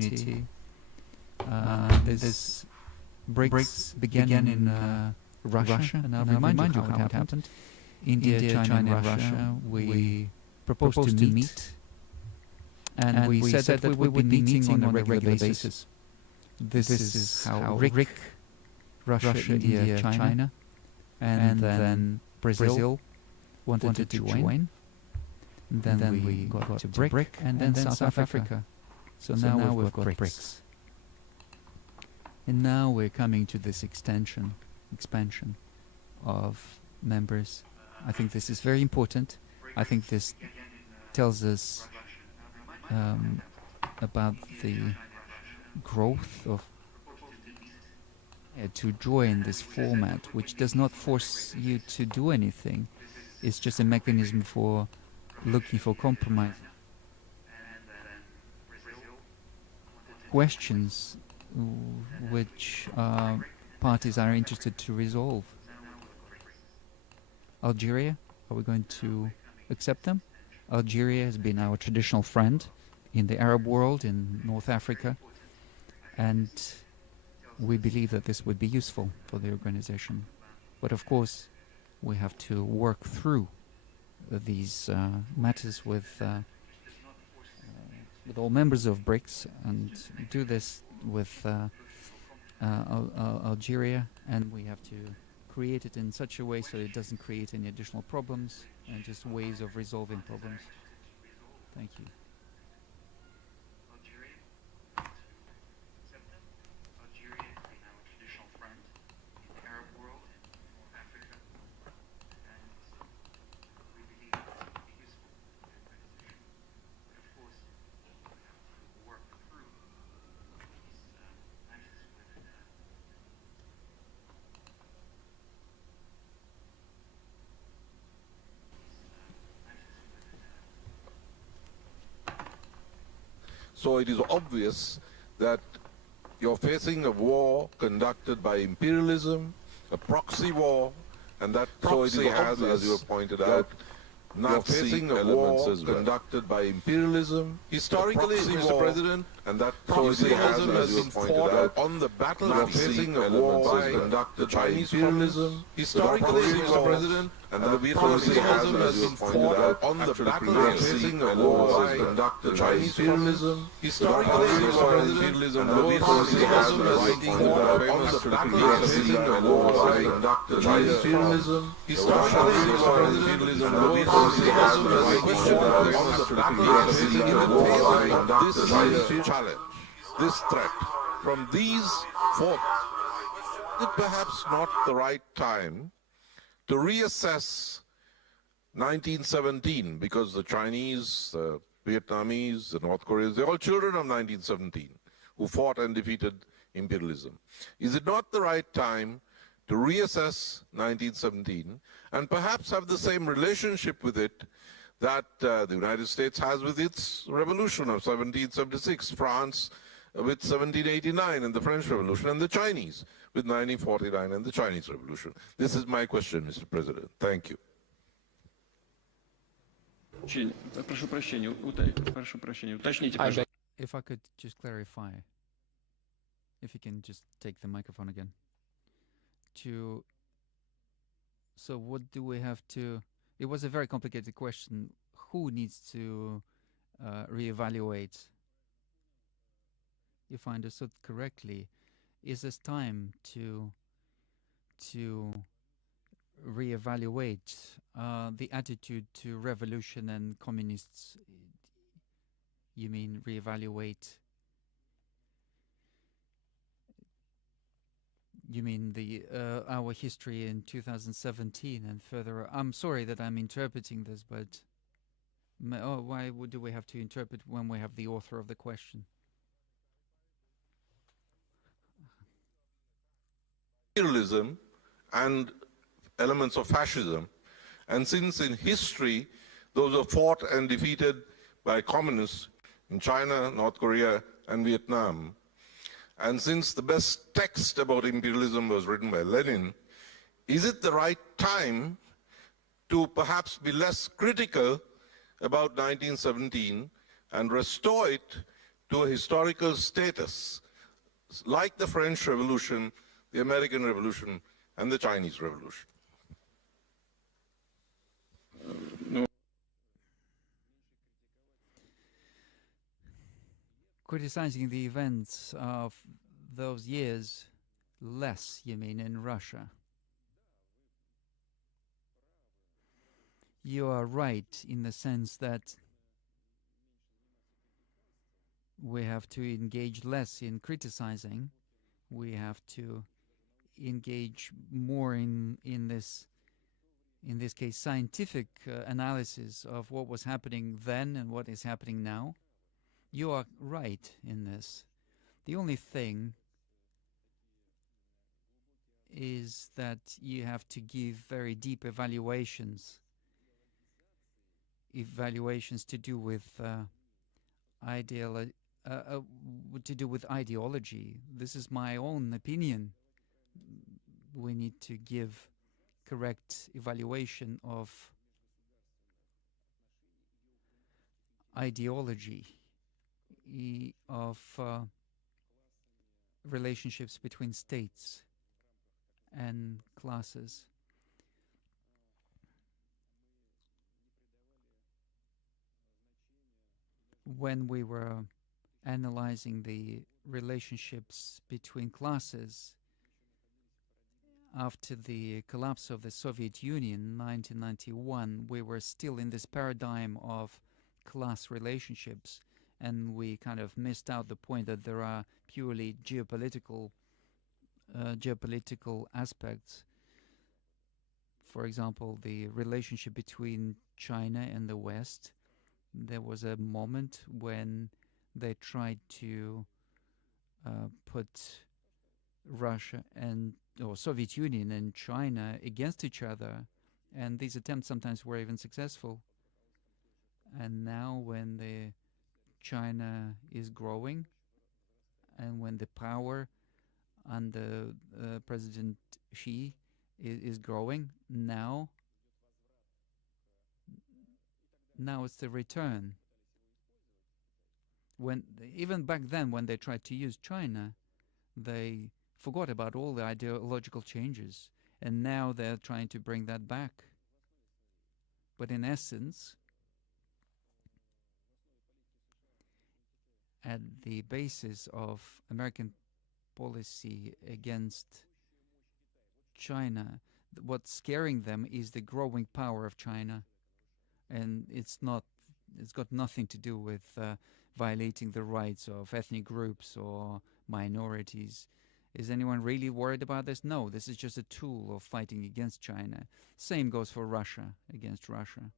G20. This BRICS began in Russia, and I'll remind you how it happened. India, China, and Russia, we proposed to meet, and we said that we would be meeting on a regular basis. This is how RIC, Russia, India, China, and then Brazil wanted to join. Then we got to BRIC, and then South Africa. So now we've got BRICS. And now we're coming to this expansion of members. I think this is very important. I think this tells us about the growth of to join this format, which does not force you to do anything. It's just a mechanism for looking for compromise. Questions which parties are interested to resolve. Algeria, are we going to accept them? Algeria has been our traditional friend in the Arab world, in North Africa, and we believe that this would be useful for the organization. But of course, we have to work through these matters with all members of BRICS, and do this with Algeria, and we have to create it in such a way so it doesn't create any additional problems, and just ways of resolving problems. Thank you. So it is obvious that you're facing a war conducted by imperialism, a proxy war, and that proxy has, as you have pointed out, facing a war conducted by imperialism, historically, Mr. President, and that imperialism has been fought on the battlefield. Facing a war conducted by imperialism, historically, Mr. President, and that imperialism has been fought on the battlefield. Facing a war conducted by imperialism, historically, Mr. President, and that imperialism has been fought on the battlefield. Facing a war conducted by imperialism, historically, Mr. President, and that imperialism this challenge, this threat from these forces, is it perhaps not the right time to reassess 1917, because the Chinese, the Vietnamese, the North Koreans, they're all children of 1917 who fought and defeated imperialism. Is it not the right time to reassess 1917 and perhaps have the same relationship with it that the United States has with its revolution of 1776, France with 1789 and the French Revolution, and the Chinese with 1949 and the Chinese Revolution? This is my question, Mr. President. Thank you. If I could just clarify, if you can just take the microphone again. So what do we have to... It was a very complicated question. Who needs to reevaluate? If I understood correctly, is this time to reevaluate the attitude to revolution and communists? You mean reevaluate? You mean the our history in 2017 and further? I'm sorry that I'm interpreting this, but why do we have to interpret when we have the author of the question? Imperialism and elements of fascism, and since in history those are fought and defeated by communists in China, North Korea, and Vietnam, and since the best text about imperialism was written by Lenin, is it the right time to perhaps be less critical about 1917 and restore it to a historical status, like the French Revolution, the American Revolution, and the Chinese Revolution. Criticizing the events of those years less, you mean, in Russia? You are right in the sense that we have to engage less in criticizing. We have to engage more in this case, scientific analysis of what was happening then and what is happening now. You are right in this. The only thing is that you have to give very deep evaluations to do with ideology. This is my own opinion. We need to give correct evaluation of ideology, of relationships between states and classes. When we were analyzing the relationships between classes after the collapse of the Soviet Union in 1991, we were still in this paradigm of class relationships, and we kind of missed out the point that there are purely geopolitical aspects. For example, the relationship between China and the West. There was a moment when they tried to put Russia or Soviet Union and China against each other, and these attempts sometimes were even successful. And now when China is growing, and when the power under President Xi is growing, now it's the return. Even back then, when they tried to use China, they forgot about all the ideological changes, and now they're trying to bring that back. But in essence, at the basis of American policy against China, what's scaring them is the growing power of China. And it's got nothing to do with violating the rights of ethnic groups or minorities. Is anyone really worried about this? No, this is just a tool of fighting against China. Same goes for Russia, against Russia.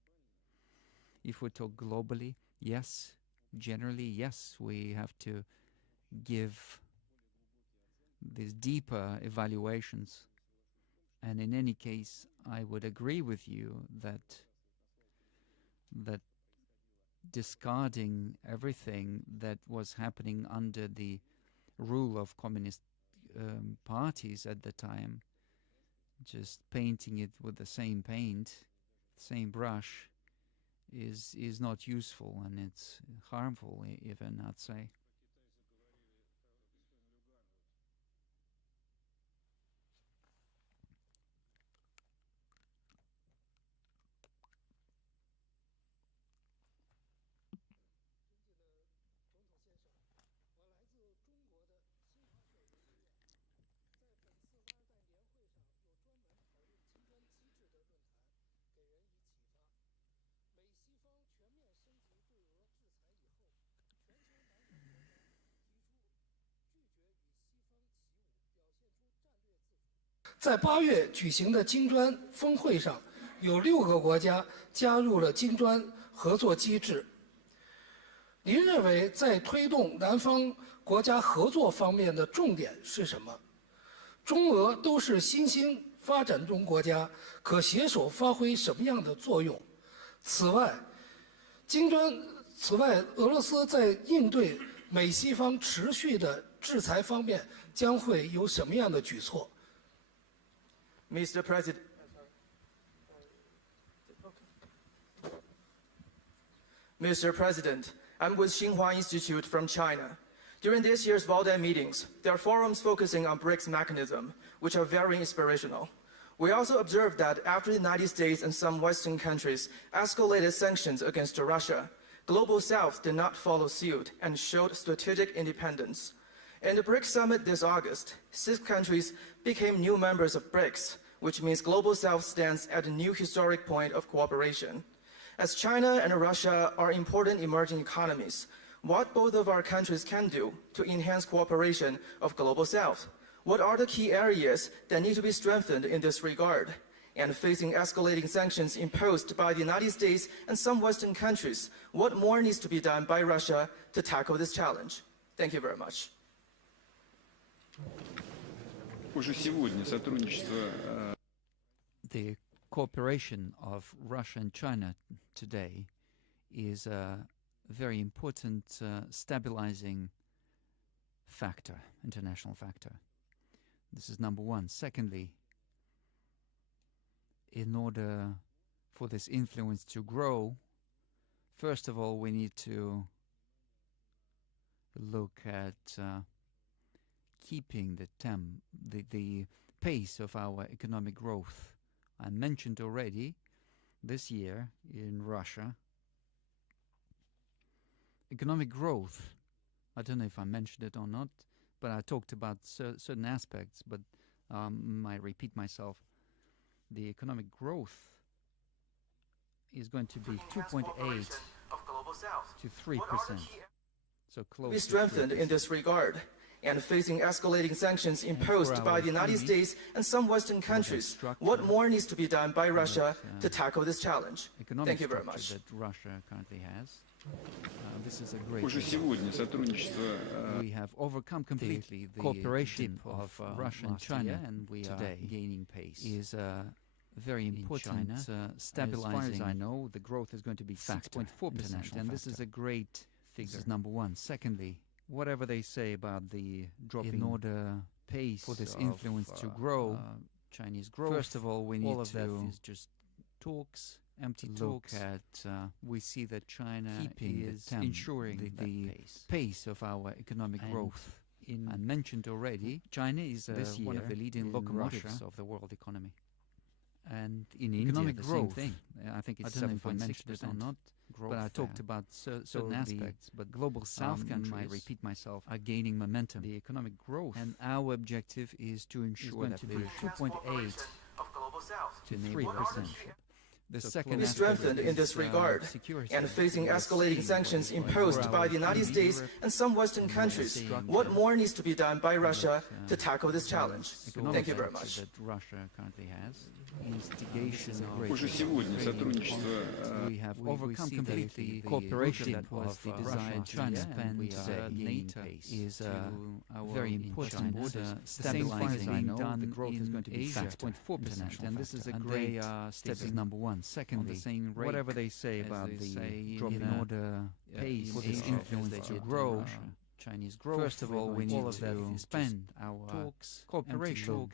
If we talk globally, yes, generally, yes, we have to give these deeper evaluations. And in any case, I would agree with you that discarding everything that was happening under the rule of communist parties at the time, just painting it with the same paint, same brush, is not useful, and it's harmful even, I'd say.在8月举行的金砖峰会上，有6个国家加入了金砖合作机制。您认为在推动南方国家合作方面的重点是什么？中俄都是新兴发展中国家，可携手发挥什么样的作用？此外，俄罗斯在应对美西方持续的制裁方面将会有什么样的举措？ Mr. President, Mr. President, I'm with Xinhua Institute from China. During this year's Valdan meetings, there are forums focusing on BRICS mechanism, which are very inspirational. We also observed that after the United States and some Western countries escalated sanctions against Russia, Global South did not follow suit and showed strategic independence. In the BRICS summit this August, 6 countries became new members of BRICS, which means Global South stands at a new historic point of cooperation. As China and Russia are important emerging economies, what both of our countries can do to enhance cooperation of Global South? What are the key areas that need to be strengthened in this regard? And facing escalating sanctions imposed by the United States and some Western countries, what more needs to be done by Russia to tackle this challenge? Thank you very much. The cooperation of Russia and China today is a very important stabilizing factor, international factor. This is number one. Secondly, in order for this influence to grow, first of all, we need to look at keeping the pace of our economic growth. I mentioned already this year in Russia, economic growth, I don't know if I mentioned it or not, but I talked about certain aspects, but I repeat myself. The economic growth is going to be 2.8 to 3%. So close. Be strengthened in this regard. And facing escalating sanctions imposed by the United States and some Western countries, what more needs to be done by Russia to tackle this challenge? Thank you very much. That Russia currently has. This is a great. We have overcome completely the cooperation of Russia and China, and we are gaining pace. Is very important. Stabilizing. As far as I know, the growth is going to be 6.4%, and this is a great figure. This is number one. Secondly, whatever they say about the dropping in order pace for this influence to grow, Chinese growth. First of all, we need all of that is just talks, empty talks. We see that China is ensuring the pace of our economic growth. I mentioned already, China is this year one of the leading locomotives of the world economy. And in economic India, growth, same thing. I think it's 7.6% or not. Growth, but I talked about certain aspects. But global South countries, I repeat myself, are gaining momentum. The economic growth, and our objective is to ensure that the 2.8 to 3%. The second be strengthened in this regard, and facing escalating sanctions imposed by the United States and some Western countries, what more needs to be done by Russia to tackle this challenge? Thank you very much. That Russia currently has. Instigation we have overcome completely the cooperation that was the desired China and NATO is very important. Stabilizing done the growth is going to be 6.4%, and this is a great step. Is number one. Secondly, whatever they say about the drop in order pace for this influence to grow, Chinese growth. First of all, we need to expand our talks, cooperation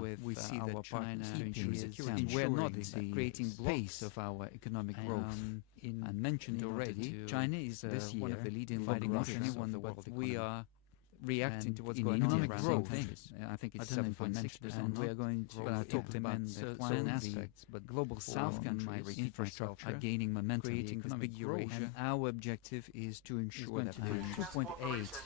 with we see that China is we're not creating pace of our economic growth. I mentioned already, China is this year one of the leading locomotives of the world, but we are reacting to what's going on around growth. I think it's 7.6%, and we are going to. But I talked about certain aspects. But global South countries, infrastructure, are gaining momentum, creating this big Eurasia. And our objective is to ensure that by 2.8.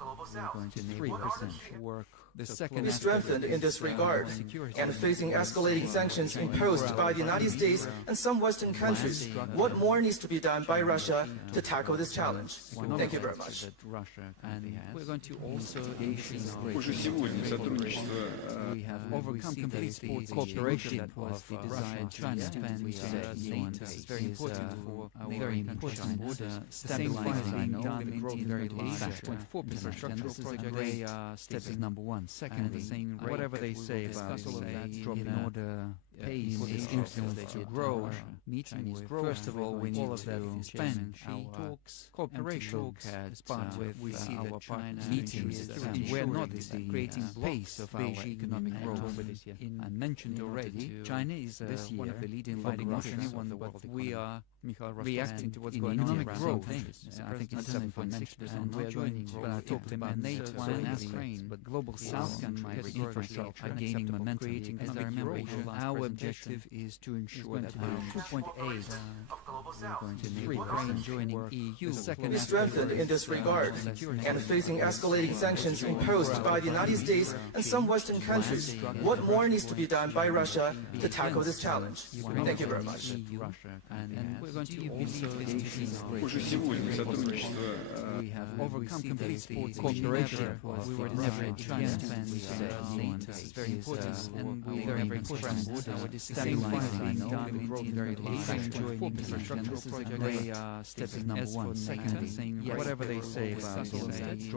We're going to 3% work. The second be strengthened in this regard, and facing escalating sanctions imposed by the United States and some Western countries, what more needs to be done by Russia to tackle this challenge? Thank you very much. And we're going to also we have overcome completely cooperation that was the desired China and NATO is very important for very important stabilizing done the growth very large 6.4%, and this is a great step. Is number one. Secondly, whatever they say about the drop in order pace for this influence to grow, meeting with, first of all, we need to expand our talks, cooperation as part with we see our meetings. We're not creating pace of our economic growth. I mentioned already, China is one of the leading fighting nations in the world. We are reacting to what's going on economic growth. I think it's 7.6%. We are joining, but I talked about NATO and Ukraine, but global South countries infrastructure are gaining momentum. Creating, as I remember, our objective is to ensure that by 2.8 we're going to enable Ukraine joining EU. We strengthened in this regard, and facing escalating sanctions imposed by the United States and some Western countries, what more needs to be done by Russia to tackle this challenge? Thank you very much. And we're going to also we have overcome complete sports cooperation. We were never in China. This is very important, and we very expressed our destabilizing growth very enjoying infrastructural project. They are stepping number one. Secondly, saying whatever they say about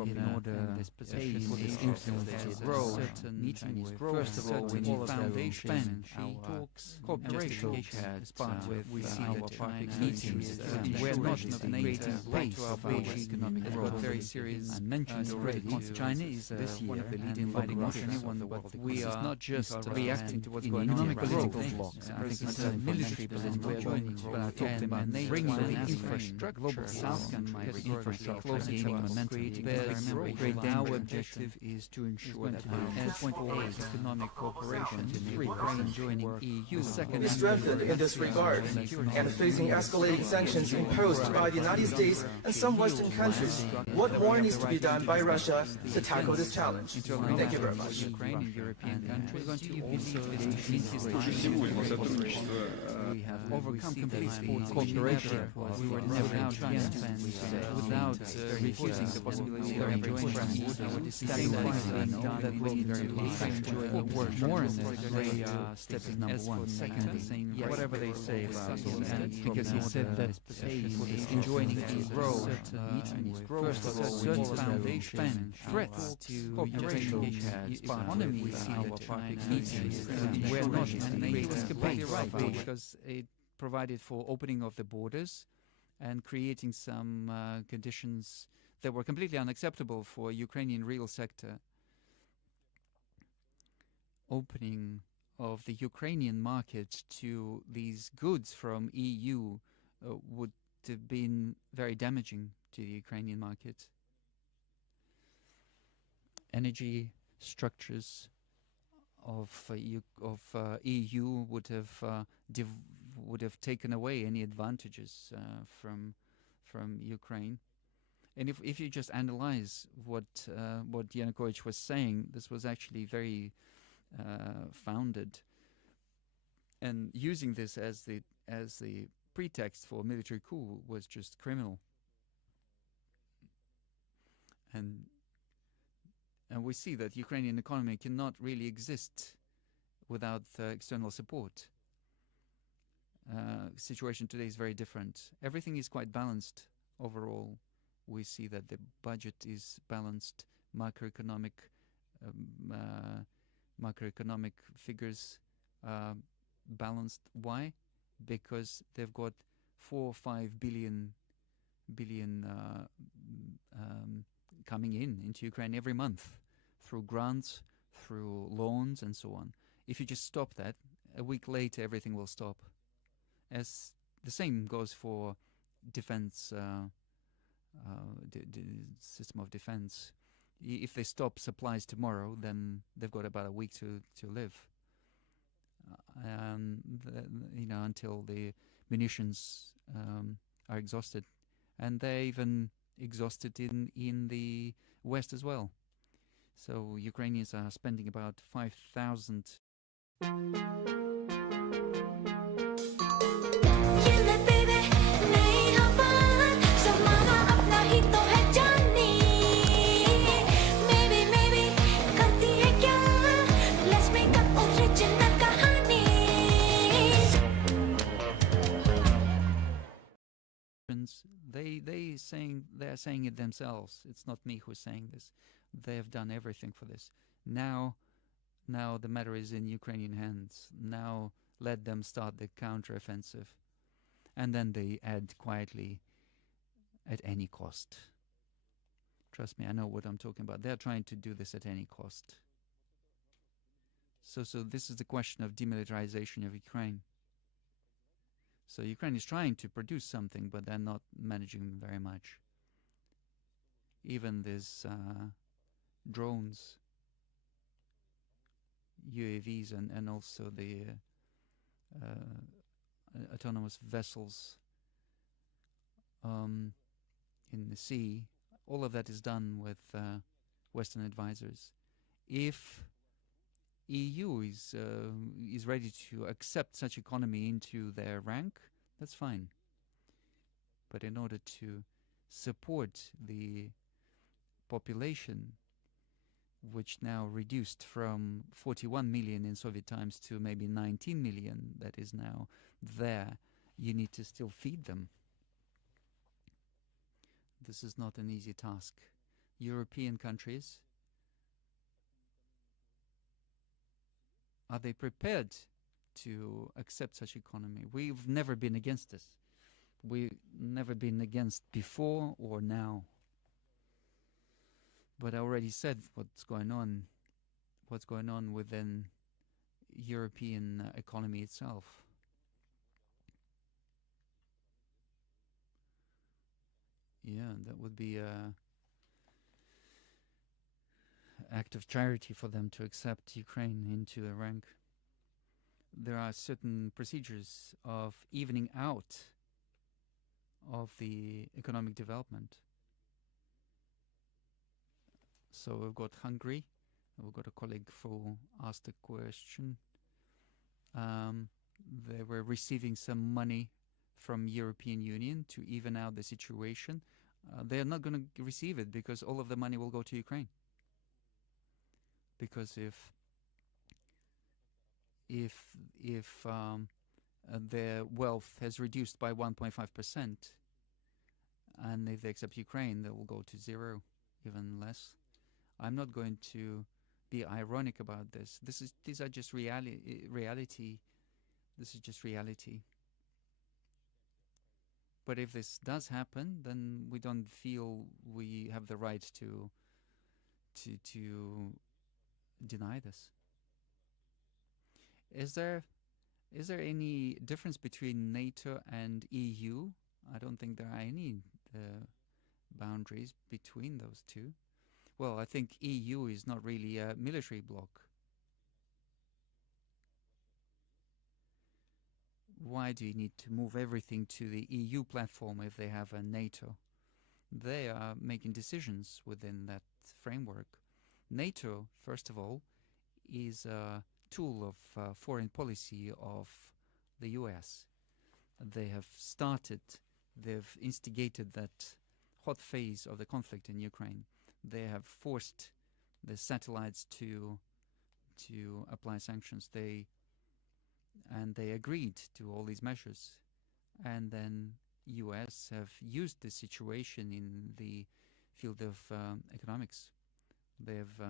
in order this position for this influence to grow, meeting with first of all we need foundation, talks, cooperation as part with we see that public meetings. We're not creating pace to our economic growth. Very serious. I mentioned already. China is one of the leading fighting nations in the world. We are not just reacting to what's going on in political blocks. I think it's a military position. We're joining, but I talked about bringing the infrastructure, global South countries, infrastructure, gaining momentum. Our objective is to ensure that as 2.8 economic cooperation to Ukraine joining EU. We strengthened in this regard, and facing escalating sanctions imposed by the United States and some Western countries, what more needs to be done by Russia to tackle this challenge? Thank you very much. Ukraine and European countries going to also we have overcome complete sports cooperation. We were never in China without refusing the possibility of enjoying our destabilizing that we need to enjoy work more in this. They are stepping number one. Secondly, saying whatever they say about it, because he said that enjoying the growth, meeting with first of all certain foundation threats to cooperation economy. We see that public meetings we're not creating completely right because it provided for opening of the borders and creating some conditions that were completely unacceptable for Ukrainian real sector. Opening of the Ukrainian market to these goods from EU would have been very damaging to the Ukrainian market. Energy structures of EU would have taken away any advantages from Ukraine. And if you just analyze what Yanukovych was saying, this was actually very founded, and using this as the pretext for a military coup was just criminal. And we see that Ukrainian economy cannot really exist without external support. Situation today is very different. Everything is quite balanced overall. We see that the budget is balanced, macroeconomic figures balanced. Why? Because they've got 4 or 5 billion coming into Ukraine every month through grants, through loans, and so on. If you just stop that, a week later everything will stop. As the same goes for defense, the system of defense. If they stop supplies tomorrow, then they've got about a week to live. Until the munitions are exhausted, and they're even exhausted in the West as well. So Ukrainians are spending about 5,000. They're saying it themselves. It's not me who's saying this. They have done everything for this. Now the matter is in Ukrainian hands. Now let them start the counteroffensive, and then they add quietly at any cost. Trust me, I know what I'm talking about. They're trying to do this at any cost. So this is the question of demilitarization of Ukraine. So Ukraine is trying to produce something, but they're not managing very much. Even these drones, UAVs, and also the autonomous vessels in the sea, all of that is done with Western advisors. If EU is ready to accept such economy into their rank, that's fine. But in order to support the population, which now reduced from 41 million in Soviet times to maybe 19 million that is now there, you need to still feed them. This is not an easy task. European countries, are they prepared to accept such economy? We've never been against this. We've never been against before or now. But I already said what's going on within European economy itself. Yeah, that would be an act of charity for them to accept Ukraine into the rank. There are certain procedures of evening out of the economic development. So we've got Hungary. We've got a colleague who asked a question. They were receiving some money from European Union to even out the situation. They're not going to receive it because all of the money will go to Ukraine. Because if their wealth has reduced by 1.5%, and if they accept Ukraine, they will go to zero, even less. I'm not going to be ironic about this. These are just reality. This is just reality. But if this does happen, then we don't feel we have the right to deny this. Is there any difference between NATO and EU? I don't think there are any boundaries between those two. Well, I think EU is not really a military bloc. Why do you need to move everything to the EU platform if they have a NATO? They are making decisions within that framework. NATO, first of all, is a tool of foreign policy of the US. They've instigated that hot phase of the conflict in Ukraine. They have forced the satellites to apply sanctions. They agreed to all these measures, and then US have used the situation in the field of economics. They've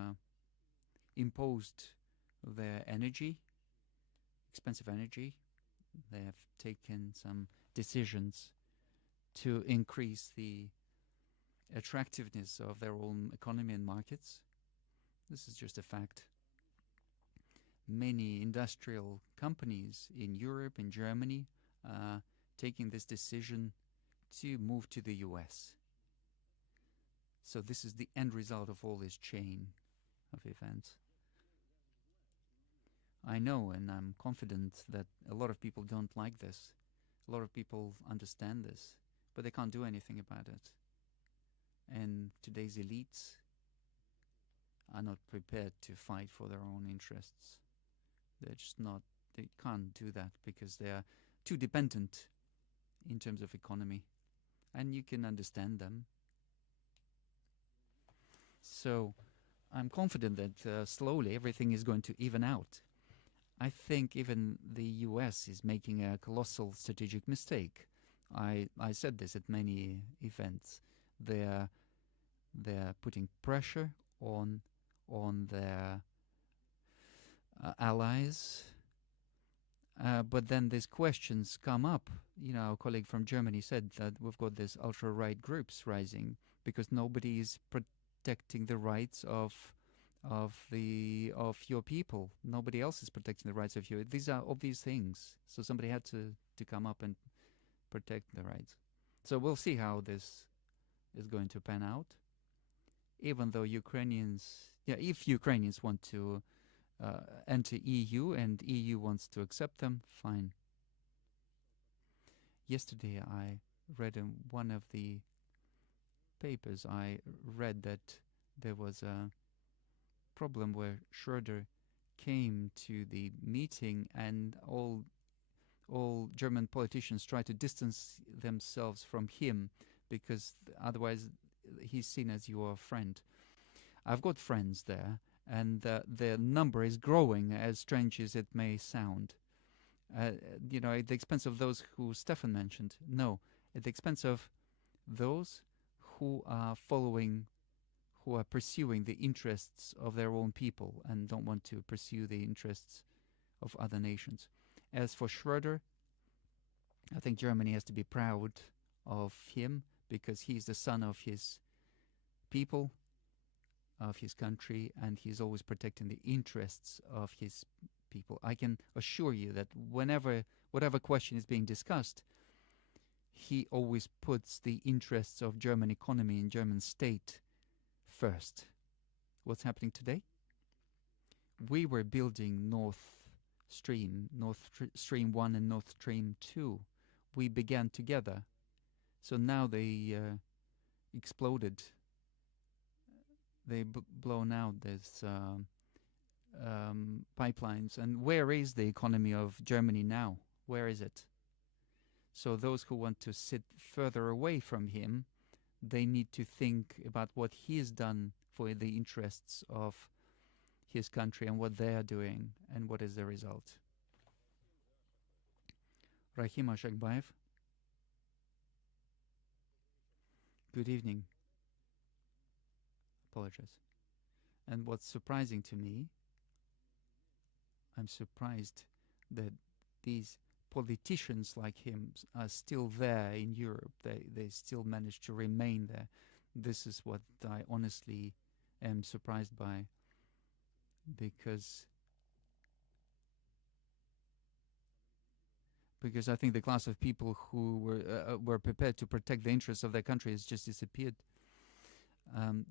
imposed their energy, expensive energy. They have taken some decisions to increase the attractiveness of their own economy and markets. This is just a fact. Many industrial companies in Europe and Germany are taking this decision to move to the US. So this is the end result of all this chain of events. I know, and I'm confident that a lot of people don't like this. A lot of people understand this, but they can't do anything about it. And today's elites are not prepared to fight for their own interests. They're just not, they can't do that because they are too dependent in terms of economy. And you can understand them. So I'm confident that slowly everything is going to even out. I think even the US is making a colossal strategic mistake. I said this at many events. They're putting pressure on their allies, But then these questions come up. Our colleague from Germany said that we've got these ultra-right groups rising because nobody is protecting the rights of your people. Nobody else is protecting the rights of you. These are obvious things. So somebody had to come up and protect the rights. So we'll see how this is going to pan out. Even though if Ukrainians want to enter EU and EU wants to accept them, fine. Yesterday I read in one of the papers, I read that there was a problem where Schroeder came to the meeting and all German politicians try to distance themselves from him because otherwise he's seen as your friend. I've got friends there, and their number is growing, as strange as it may sound. At the expense of those who Stefan mentioned. No, at the expense of those who are pursuing the interests of their own people and don't want to pursue the interests of other nations. As for Schroeder, I think Germany has to be proud of him because he's the son of his people, of his country, and he's always protecting the interests of his people. I can assure you that whatever question is being discussed, he always puts the interests of German economy and German state first. What's happening today? We were building Nord Stream 1 and Nord Stream 2. We began together. So now they exploded. They blown out these pipelines. And where is the economy of Germany now? Where is it? So those who want to sit further away from him, they need to think about what he has done for the interests of his country and what they are doing and what is the result. Rahim Ashakbayev. Good evening. Apologize. And what's surprising to me, I'm surprised that these politicians like him are still there in Europe. They still manage to remain there. This is what I honestly am surprised by, because I think the class of people who were prepared to protect the interests of their country has just disappeared.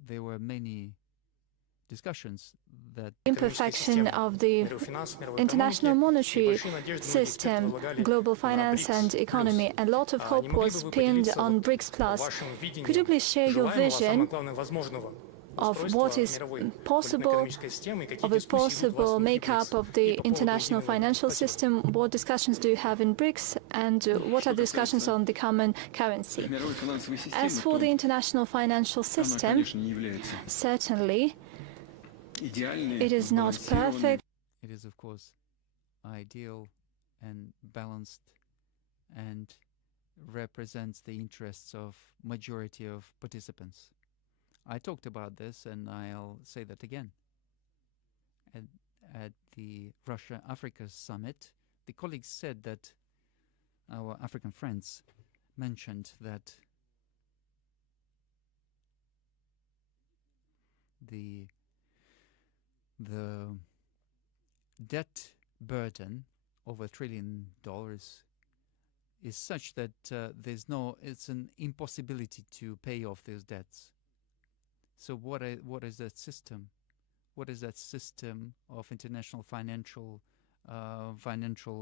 There were many discussions that imperfection of the international monetary system, global finance and economy. A lot of hope was pinned on BRICS Plus. Could you please share your vision of what is possible, of a possible makeup of the international financial system? What discussions do you have in BRICS, and what are the discussions on the common currency? As for the international financial system, certainly it is not perfect. It is, of course, ideal and balanced and represents the interests of majority of participants. I talked about this, and I'll say that again. At the Russia-Africa summit, the colleagues said that our African friends mentioned that the debt burden of $1 trillion is such that it's an impossibility to pay off those debts. So what is that system? What is that system of international financial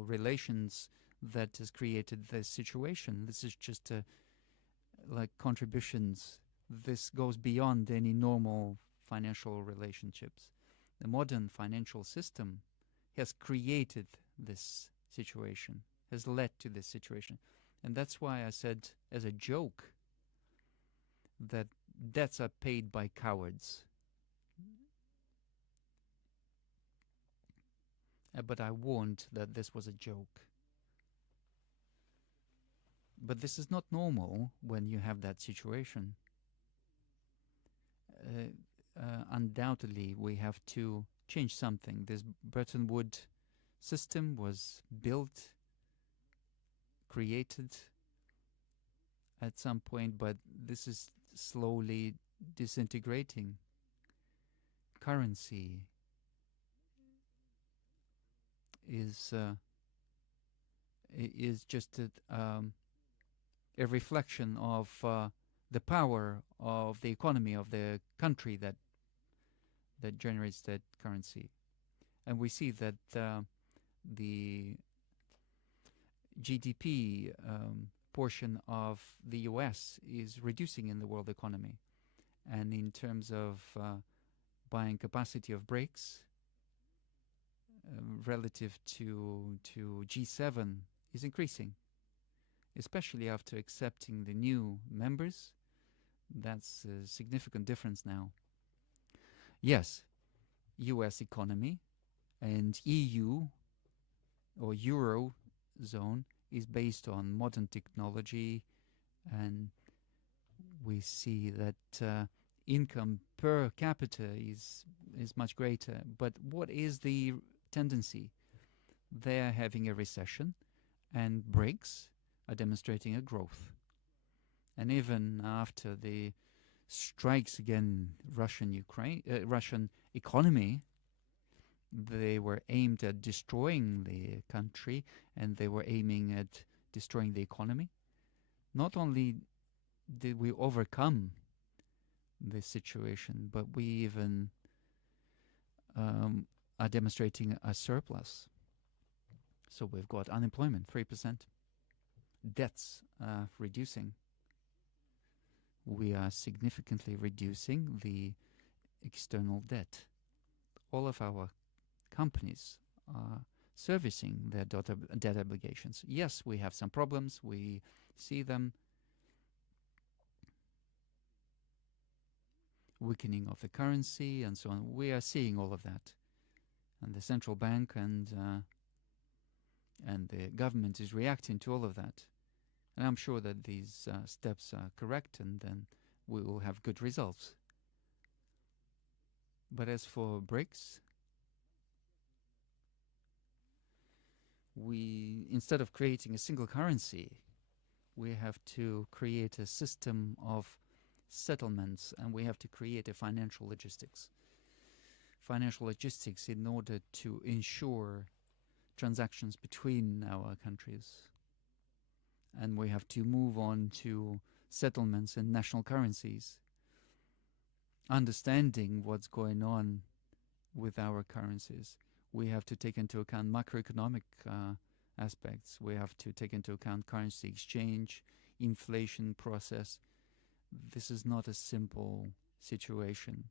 relations that has created this situation? This is just like contributions. This goes beyond any normal financial relationships. The modern financial system has created this situation, has led to this situation. And that's why I said as a joke that debts are paid by cowards. But I warned that this was a joke. But this is not normal when you have that situation. Undoubtedly, we have to change something. This Bretton Woods system was built, created at some point, but this is slowly disintegrating. Currency is just a reflection of the power of the economy of the country that generates that currency. And we see that the GDP portion of the US is reducing in the world economy. And in terms of buying capacity of BRICS, relative to G7 is increasing, especially after accepting the new members. That's a significant difference now. Yes, US economy and EU or Eurozone is based on modern technology, and we see that income per capita is much greater. But what is the tendency? They're having a recession, and BRICS are demonstrating a growth. And even after the strikes against Russian economy, they were aimed at destroying the country, and they were aiming at destroying the economy. Not only did we overcome this situation, but we even are demonstrating a surplus. So we've got unemployment, 3%. Debts are reducing. We are significantly reducing the external debt. All of our companies are servicing their debt obligations. Yes, we have some problems. We see them. Weakening of the currency and so on. We are seeing all of that. And the central bank and the government is reacting to all of that. And I'm sure that these steps are correct, and then we will have good results. But as for BRICS, instead of creating a single currency, we have to create a system of settlements, and we have to create a financial logistics. Financial logistics in order to ensure transactions between our countries. And we have to move on to settlements in national currencies, understanding what's going on with our currencies. We have to take into account macroeconomic aspects. We have to take into account currency exchange, inflation process. This is not a simple situation,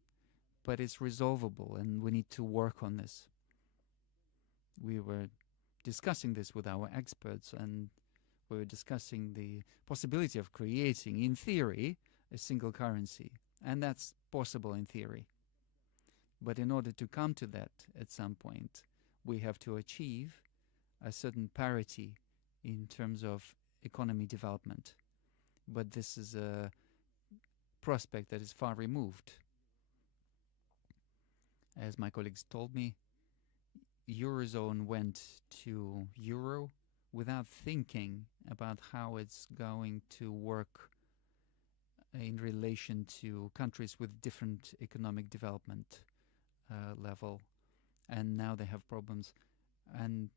but it's resolvable, and we need to work on this. We were discussing this with our experts, and we were discussing the possibility of creating, in theory, a single currency. And that's possible in theory. But in order to come to that at some point, we have to achieve a certain parity in terms of economy development. But this is a prospect that is far removed. As my colleagues told me, Eurozone went to Euro without thinking about how it's going to work in relation to countries with different economic development level. And now they have problems. And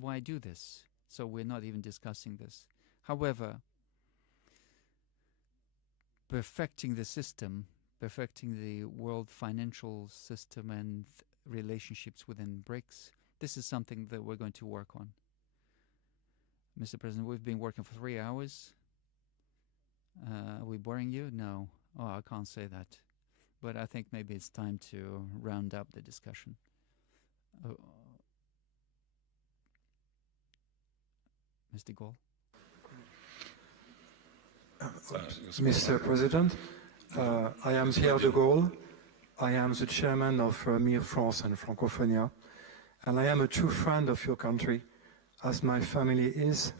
why do this? So we're not even discussing this. However, perfecting the system, perfecting the world financial system and relationships within BRICS, this is something that we're going to work on. Mr. President, we've been working for 3 hours. Are we boring you? No. Oh, I can't say that. But I think maybe it's time to round up the discussion. Mr. Gaulle? Mr. President, I am Pierre de Gaulle. I am the chairman of MIR France and Francophonia, and I am a true friend of your country, as my family is.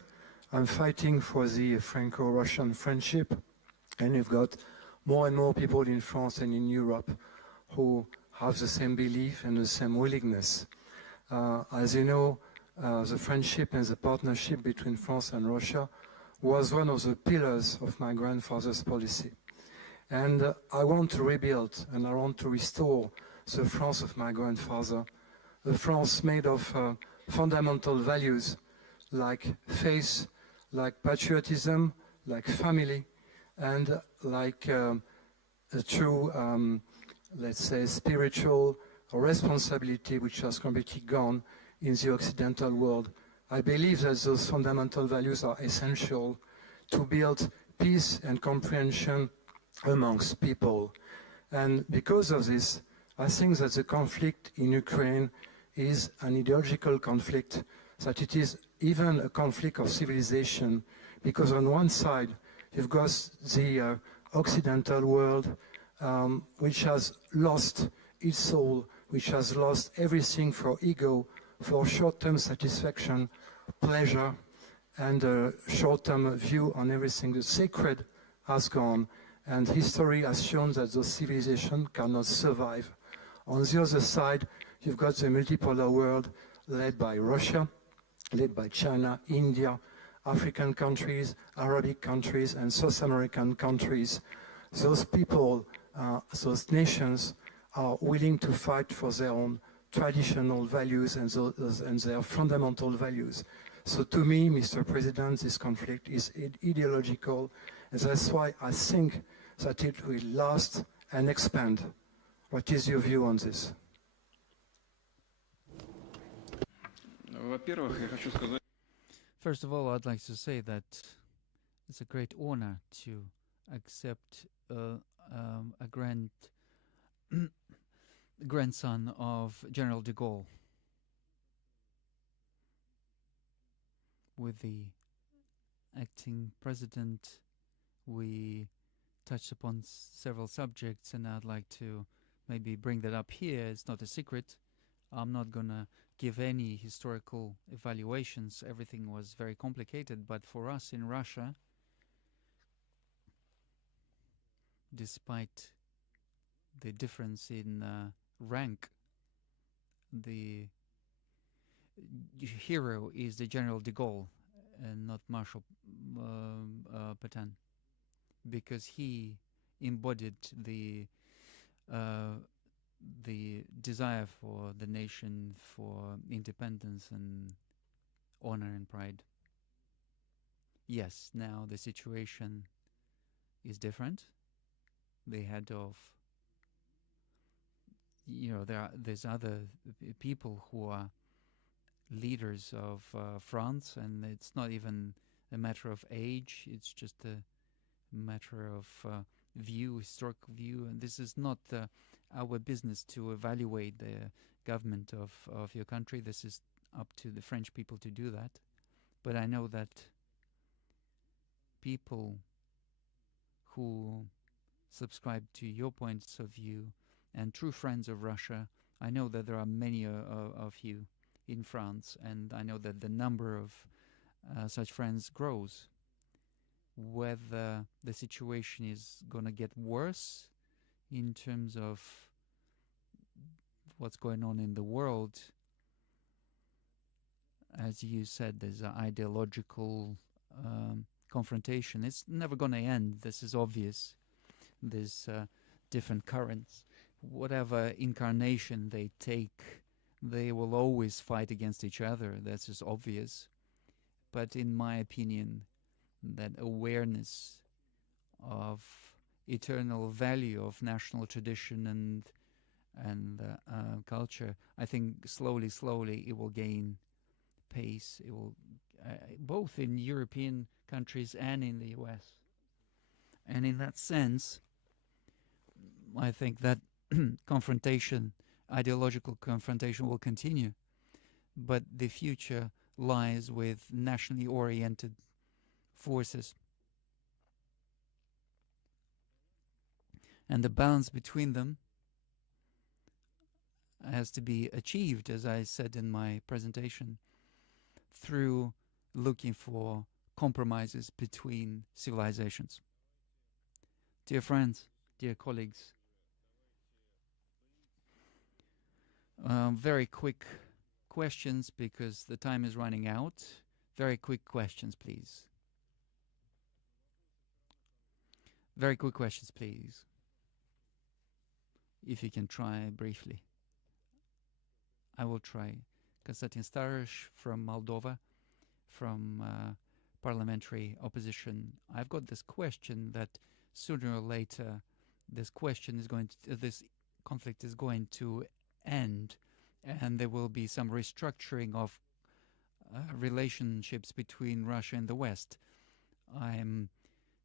I'm fighting for the Franco-Russian friendship, and you've got more and more people in France and in Europe who have the same belief and the same willingness. As you know, the friendship and the partnership between France and Russia was one of the pillars of my grandfather's policy. And I want to rebuild and I want to restore the France of my grandfather, a France made of fundamental values like faith, like patriotism, like family, and like a true, let's say, spiritual responsibility which has completely gone in the Occidental world. I believe that those fundamental values are essential to build peace and comprehension amongst people. And because of this, I think that the conflict in Ukraine is an ideological conflict, that it is even a conflict of civilization, because on one side, you've got the Occidental world, which has lost its soul, which has lost everything for ego, for short-term satisfaction, pleasure, and a short-term view on everything. The sacred has gone, and history has shown that those civilizations cannot survive. On the other side, you've got the multipolar world led by Russia, led by China, India, African countries, Arabic countries, and South American countries. Those people, those nations are willing to fight for their own traditional values and their fundamental values. So to me, Mr. President, this conflict is ideological, and that's why I think that it will last and expand. What is your view on this? First of all, I'd like to say that it's a great honor to accept a grandson of General de Gaulle. With the acting president, we touched upon several subjects, and I'd like to maybe bring that up here. It's not a secret. I'm not going to give any historical evaluations. Everything was very complicated, but for us in Russia, despite the difference in rank, the hero is the General de Gaulle and not Marshal Pétain, because he embodied the desire for the nation, for independence and honor and pride. Yes, now the situation is different. The head of, there's other people who are leaders of France, and it's not even a matter of age, it's just a matter of historical view, and this is not our business to evaluate the government of your country. This is up to the French people to do that. But I know that people who subscribe to your points of view and true friends of Russia, I know that there are many of you in France, and I know that the number of such friends grows. Whether the situation is going to get worse in terms of what's going on in the world, as you said, there's an ideological confrontation. It's never going to end. This is obvious. There's different currents. Whatever incarnation they take, they will always fight against each other. That's just obvious. But in my opinion, that awareness of eternal value of national tradition and culture, I think slowly it will gain pace. It will both in European countries and in the US. And in that sense, I think that ideological confrontation will continue. But the future lies with nationally oriented forces. And the balance between them has to be achieved, as I said in my presentation, through looking for compromises between civilizations. Dear friends, dear colleagues, very quick questions because the time is running out. Very quick questions, please. Very quick questions, please. If you can try briefly. I will try. Konstantin Starish from Moldova, from parliamentary opposition. I've got this question that sooner or later this conflict is going to end, and there will be some restructuring of relationships between Russia and the West. I'm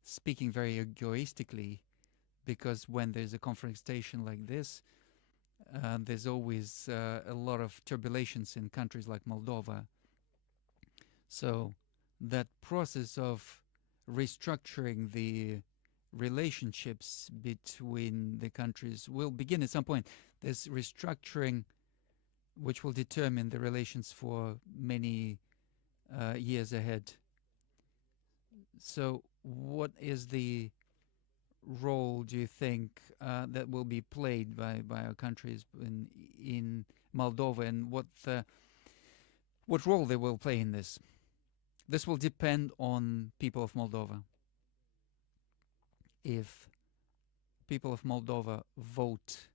speaking very egoistically because when there's a confrontation like this, there's always a lot of turbulence in countries like Moldova. So that process of restructuring the relationships between the countries will begin at some point. This restructuring which will determine the relations for many years ahead. So what is the role, do you think, that will be played by our countries in Moldova, and what role they will play in this? This will depend on people of Moldova. If people of Moldova vote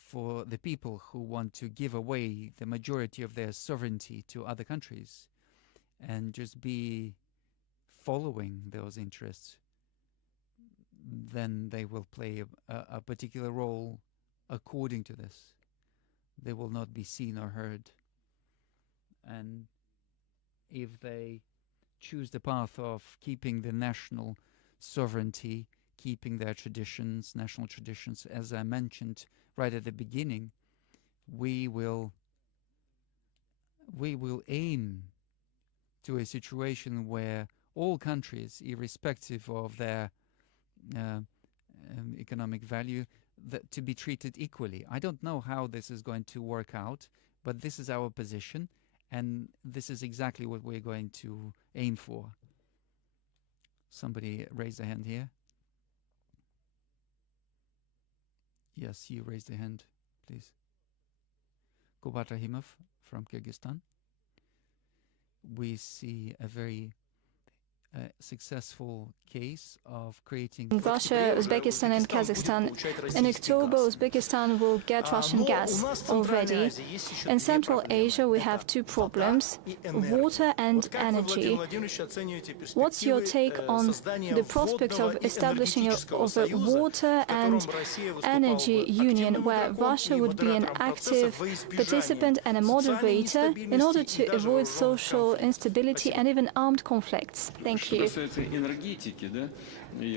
for the people who want to give away the majority of their sovereignty to other countries and just be following those interests, then they will play a particular role according to this. They will not be seen or heard. And if they choose the path of keeping the national sovereignty, keeping their traditions, national traditions, as I mentioned right at the beginning, we will aim to a situation where all countries, irrespective of their economic value, to be treated equally. I don't know how this is going to work out, but this is our position, and this is exactly what we're going to aim for. Somebody raised a hand here. Yes, you raised a hand, please. Kubat Rahimov from Kyrgyzstan. We see a very successful case of creating Russia, Uzbekistan and Kazakhstan. In October, Uzbekistan will get Russian gas already. In Central Asia, we have two problems, water and energy. What's your take on the prospect of establishing a water and energy union where Russia would be an active participant and a moderator in order to avoid social instability and even armed conflicts? Thank you.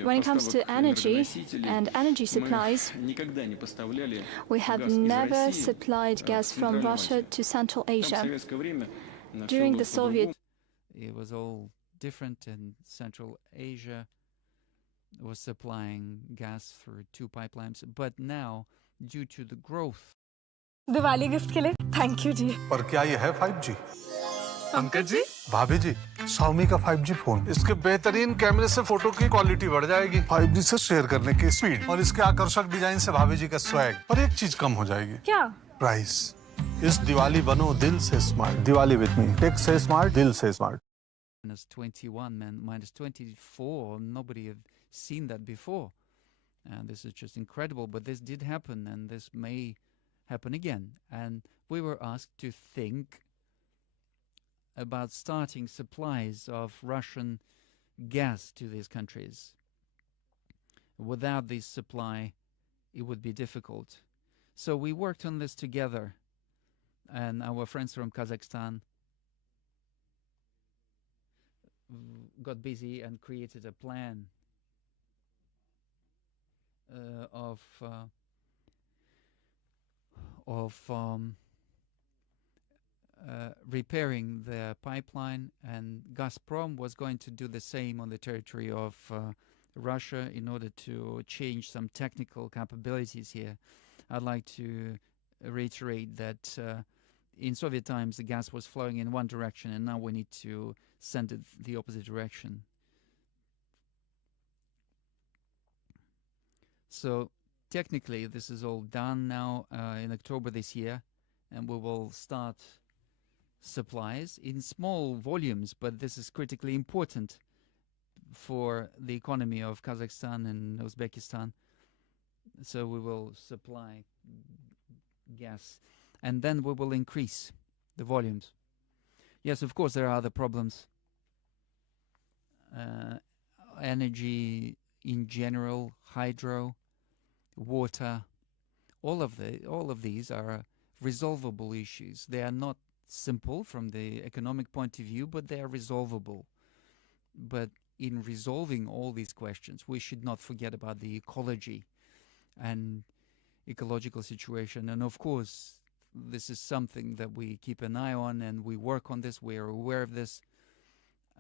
When it comes to energy and energy supplies, we have never supplied gas from Russia to Central Asia. During the Soviet, it was all different, and Central Asia was supplying gas through two pipelines. But now, due to the growth, Diwali gift के लिए thank you जी। और क्या ये है 5G? Pankaj ji, भाभी जी, Xiaomi का 5G phone, इसके बेहतरीन कैमरे से फोटो की क्वालिटी बढ़ जाएगी, 5G से शेयर करने की स्पीड, और इसके आकर्षक डिजाइन से भाभी जी का स्वैग। और एक चीज कम हो जाएगी। क्या? प्राइस। इस दिवाली बनो दिल से smart. Diwali with me, tech से स्मार्ट, दिल से smart. -21 and -24, nobody had seen that before, and this is just incredible. But this did happen, and this may happen again. And we were asked to think about starting supplies of Russian gas to these countries. Without this supply, it would be difficult. So we worked on this together, and our friends from Kazakhstan got busy and created a plan of repairing the pipeline, and Gazprom was going to do the same on the territory of Russia in order to change some technical capabilities here. I'd like to reiterate that in Soviet times the gas was flowing in one direction, and now we need to send it the opposite direction. So technically this is all done now in October this year, and we will start supplies in small volumes, but this is critically important for the economy of Kazakhstan and Uzbekistan. So we will supply gas, and then we will increase the volumes. Yes, of course, there are other problems. Energy in general, hydro, water, all of these are resolvable issues. They are not simple from the economic point of view, but they are resolvable. But in resolving all these questions, we should not forget about the ecology and ecological situation. And of course, this is something that we keep an eye on, and we work on this. We are aware of this.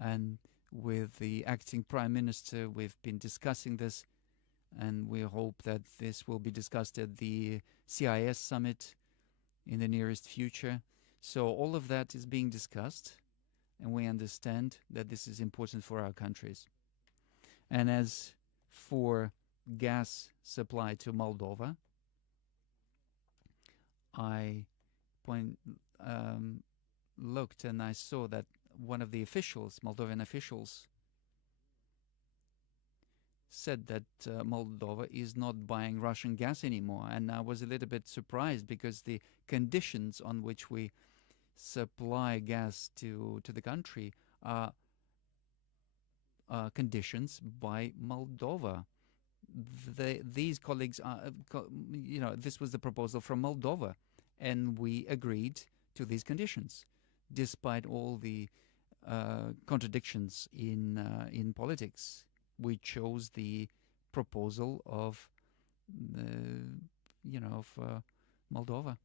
And with the acting Prime Minister, we've been discussing this, and we hope that this will be discussed at the CIS summit in the nearest future. So all of that is being discussed, and we understand that this is important for our countries. And as for gas supply to Moldova, I looked and I saw that one of the officials, Moldovan officials, said that Moldova is not buying Russian gas anymore. And I was a little bit surprised, because the conditions on which we supply gas to the country are conditions by Moldova. These colleagues are, this was the proposal from Moldova, and we agreed to these conditions, despite all the contradictions in politics. We chose the proposal of Moldova,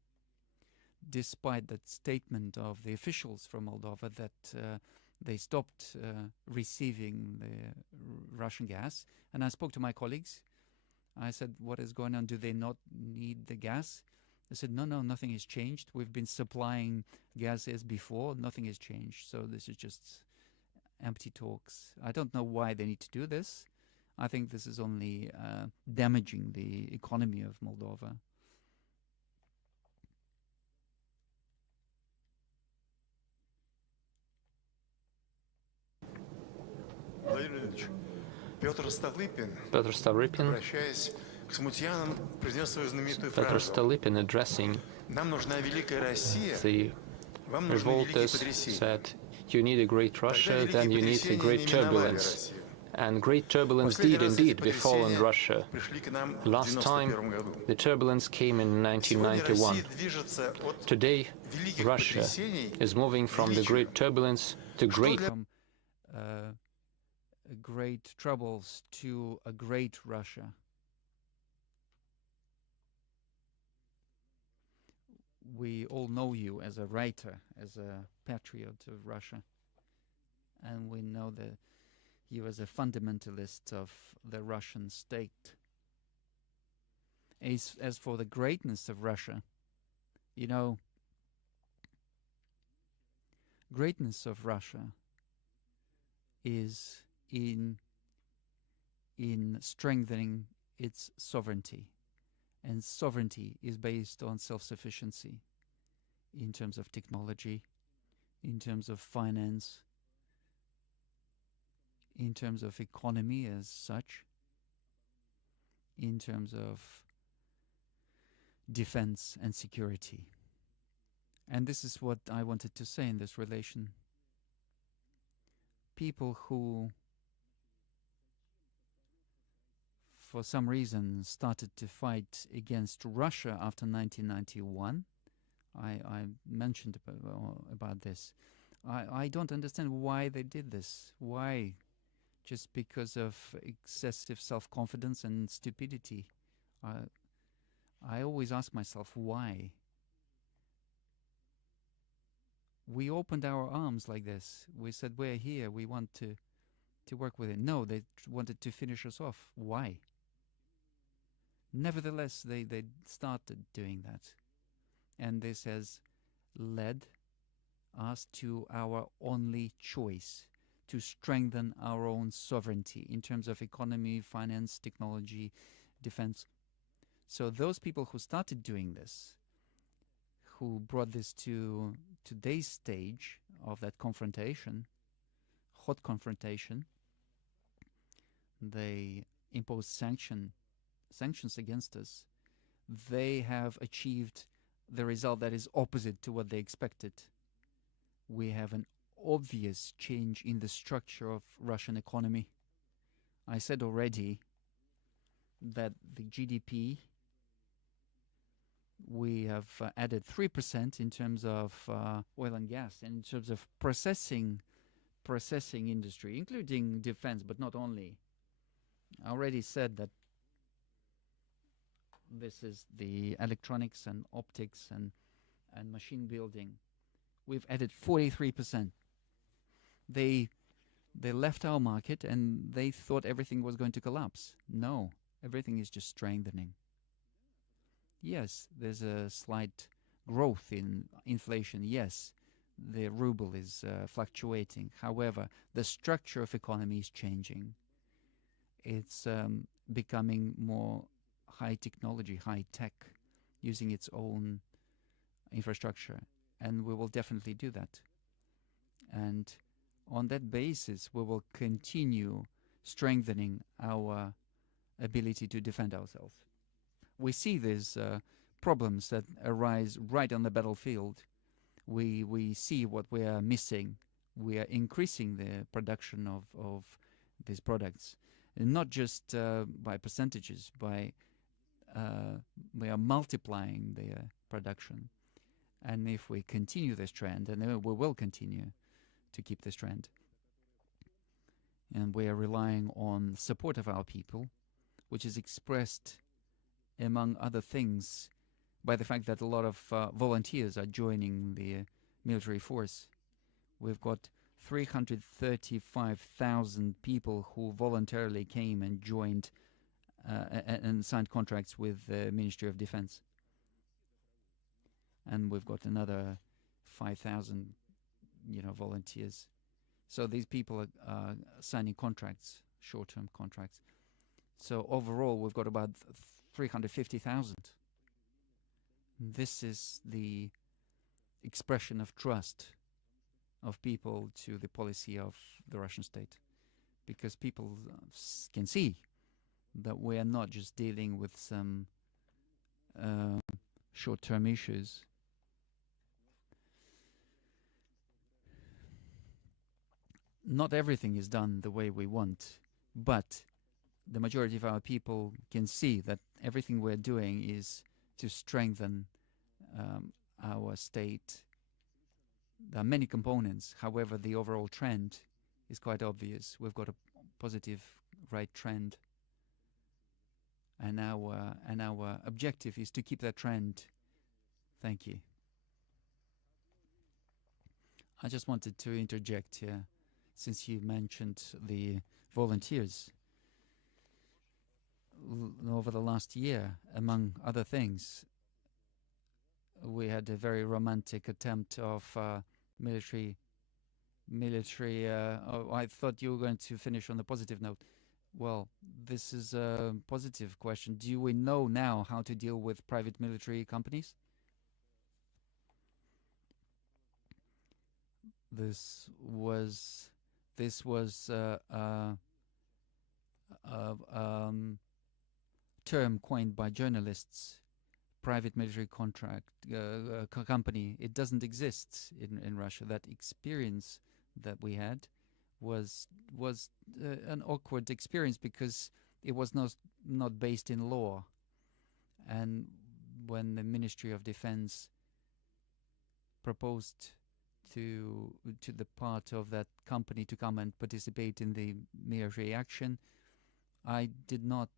despite that statement of the officials from Moldova that they stopped receiving the Russian gas. And I spoke to my colleagues. I said, what is going on? Do they not need the gas? They said, no, nothing has changed. We've been supplying gas as before. Nothing has changed. So this is just empty talks. I don't know why they need to do this. I think this is only damaging the economy of Moldova. Petr Stolypin addressing the revolters said, you need a great Russia, then you need a great turbulence. And great turbulence did indeed befall in Russia. Last time, the turbulence came in 1991. Today, Russia is moving from the great turbulence to great troubles to a great Russia. We all know you as a writer, as a patriot of Russia, and we know that you as a fundamentalist of the Russian state. As for the greatness of Russia, greatness of Russia is in strengthening its sovereignty. And sovereignty is based on self-sufficiency in terms of technology, in terms of finance, in terms of economy as such, in terms of defense and security. And this is what I wanted to say in this relation. People who, for some reason, started to fight against Russia after 1991, I mentioned about this. I don't understand why they did this. Why? Just because of excessive self-confidence and stupidity. I always ask myself, why? We opened our arms like this. We said, we're here, we want to work with it. No, they wanted to finish us off. Why? Nevertheless, they started doing that. And this has led us to our only choice, to strengthen our own sovereignty in terms of economy, finance, technology, defense. So those people who started doing this, who brought this to today's stage of that confrontation, hot confrontation. They imposed sanctions against us. They have achieved the result that is opposite to what they expected. We have an obvious change in the structure of Russian economy. I said already that the GDP, we have added 3% in terms of oil and gas, and in terms of processing industry, including defense, but not only. I already said that this is the electronics and optics and machine building. We've added 43%. They left our market and they thought everything was going to collapse. No, everything is just strengthening. Yes, there's a slight growth in inflation. Yes, the ruble is fluctuating. However, the structure of economy is changing. It's becoming more high technology, high tech, using its own infrastructure. And we will definitely do that. And on that basis, we will continue strengthening our ability to defend ourselves. We see these problems that arise right on the battlefield. We see what we are missing. We are increasing the production of these products, and not just by percentages. We are multiplying their production. And if we continue this trend, and we will continue to keep this trend, and we are relying on support of our people, which is expressed, among other things, by the fact that a lot of volunteers are joining the military force. We've got 335,000 people who voluntarily came and joined and signed contracts with the Ministry of Defense. And we've got another 5,000, volunteers. So these people are signing contracts, short-term contracts. So overall, we've got about 350,000. This is the expression of trust of people to the policy of the Russian state, because people can see that we are not just dealing with some short-term issues. Not everything is done the way we want, but the majority of our people can see that everything we're doing is to strengthen our state. There are many components. However, the overall trend is quite obvious. We've got a positive right trend, and our objective is to keep that trend. Thank you. I just wanted to interject here, since you mentioned the volunteers. Over the last year, among other things, we had a very romantic attempt of military. I thought you were going to finish on the positive note. Well, this is a positive question. Do we know now how to deal with private military companies? This was term coined by journalists. Private military company. It doesn't exist in Russia. That experience that we had was an awkward experience because it was not based in law. And when the Ministry of Defense proposed to the part of that company to come and participate in the military action, I did not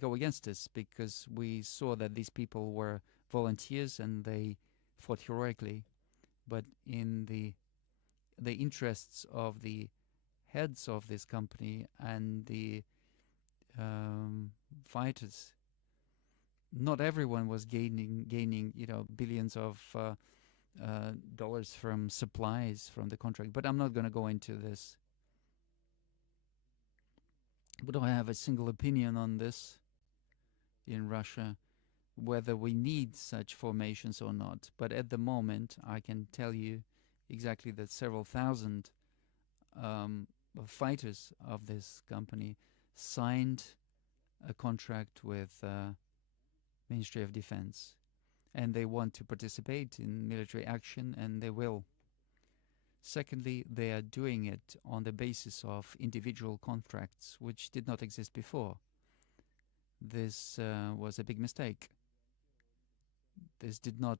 go against this, because we saw that these people were volunteers and they fought heroically. But in the interests of the heads of this company and the fighters, not everyone was gaining billions of dollars from supplies from the contract. But I'm not going to go into this. But I have a single opinion on this in Russia. whether we need such formations or not. But at the moment, I can tell you exactly that several thousand fighters of this company signed a contract with Ministry of Defense, and they want to participate in military action, and they will. Secondly, they are doing it on the basis of individual contracts, which did not exist before. This was a big mistake. This did not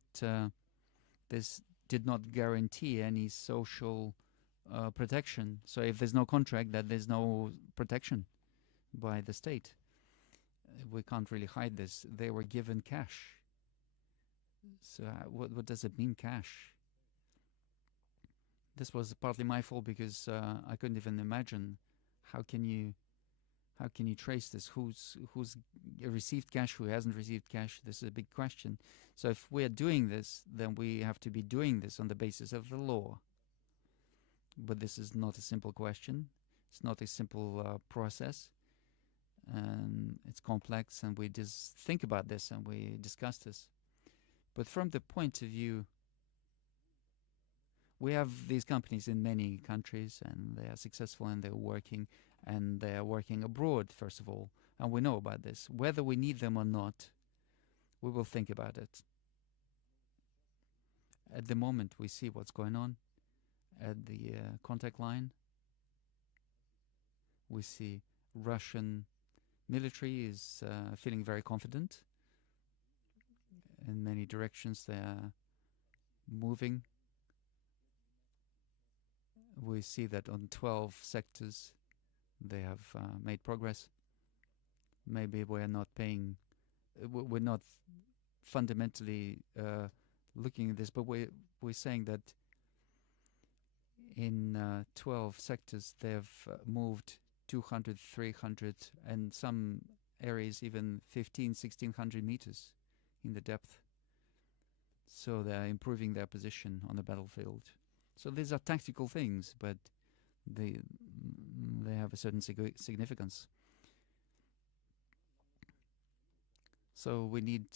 guarantee any social protection. So if there's no contract, then there's no protection by the state. We can't really hide this. They were given cash. So what does it mean, cash? This was partly my fault because I couldn't even imagine how can you trace this? Who's received cash, who hasn't received cash? This is a big question. So if we're doing this, then we have to be doing this on the basis of the law. But this is not a simple question. It's not a simple process. It's complex, and we just think about this and we discuss this. But from the point of view, we have these companies in many countries, and they are successful, and they're working abroad, first of all, and we know about this. Whether we need them or not, we will think about it. At the moment, we see what's going on at the contact line. We see Russian military is feeling very confident. In many directions, they are moving. We see that on 12 sectors they have made progress. Maybe we're not fundamentally looking at this, but we're saying that in 12 sectors they've moved 200, 300, and some areas even 1,600 meters in the depth. So they're improving their position on the battlefield. So these are tactical things, but they have a certain significance. So we need.